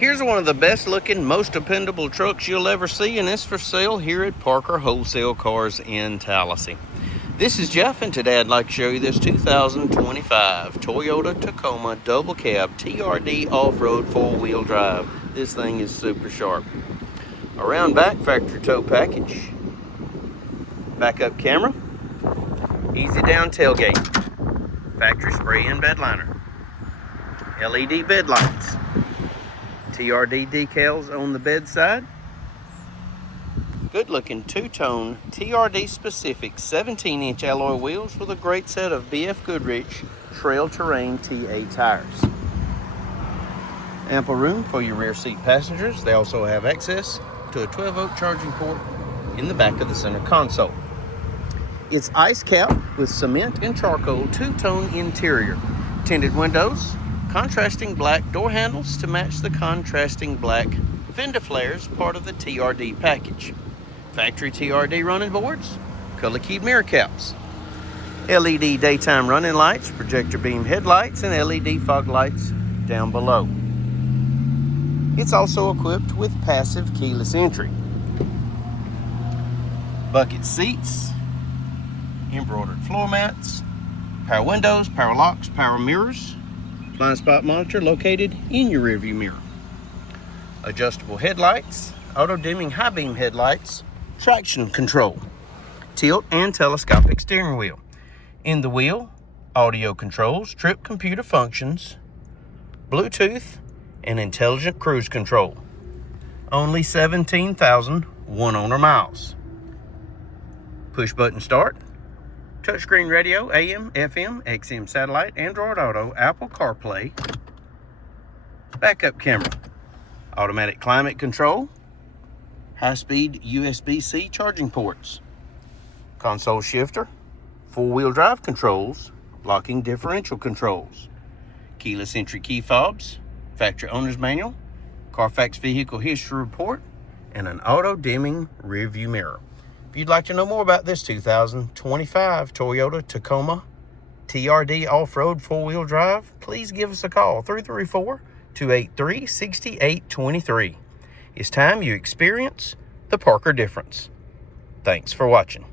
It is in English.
Here's one of the best looking, most dependable trucks you'll ever see, and it's for sale here at Parker Wholesale Cars in Tallassee. This is Jeff, and today I'd like to show you this 2025 Toyota Tacoma double cab TRD off-road four-wheel drive. This thing is super sharp. Around back, factory tow package, backup camera, easy down tailgate, factory spray in bed liner, LED bed lights, TRD decals on the bedside, good looking two-tone TRD specific 17-inch alloy wheels with a great set of BF Goodrich Trail Terrain TA tires. Ample room for your rear seat passengers. They also have access to a 12-volt charging port in the back of the center console. It's ice capped with cement and charcoal two-tone interior, tinted windows, contrasting black door handles to match the contrasting black fender flares, part of the TRD package. Factory TRD running boards, color keyed mirror caps, LED daytime running lights, projector beam headlights, and LED fog lights down below. It's also equipped with passive keyless entry, bucket seats, embroidered floor mats, power windows, power locks, power mirrors, blind spot monitor located in your rearview mirror, adjustable headlights, auto dimming high beam headlights, traction control, tilt and telescopic steering wheel. In the wheel, audio controls, trip computer functions, Bluetooth, and intelligent cruise control. Only 17,000 one-owner miles. Push button start, touchscreen radio, AM, FM, XM satellite, Android Auto, Apple CarPlay, backup camera, automatic climate control, high-speed USB-C charging ports, console shifter, four-wheel drive controls, locking differential controls, keyless entry key fobs, factory owner's manual, Carfax vehicle history report, and an auto-dimming rearview mirror. If you'd like to know more about this 2025 Toyota Tacoma TRD off-road four-wheel drive, please give us a call, 334-283-6823. It's time you experience the Parker difference. Thanks for watching.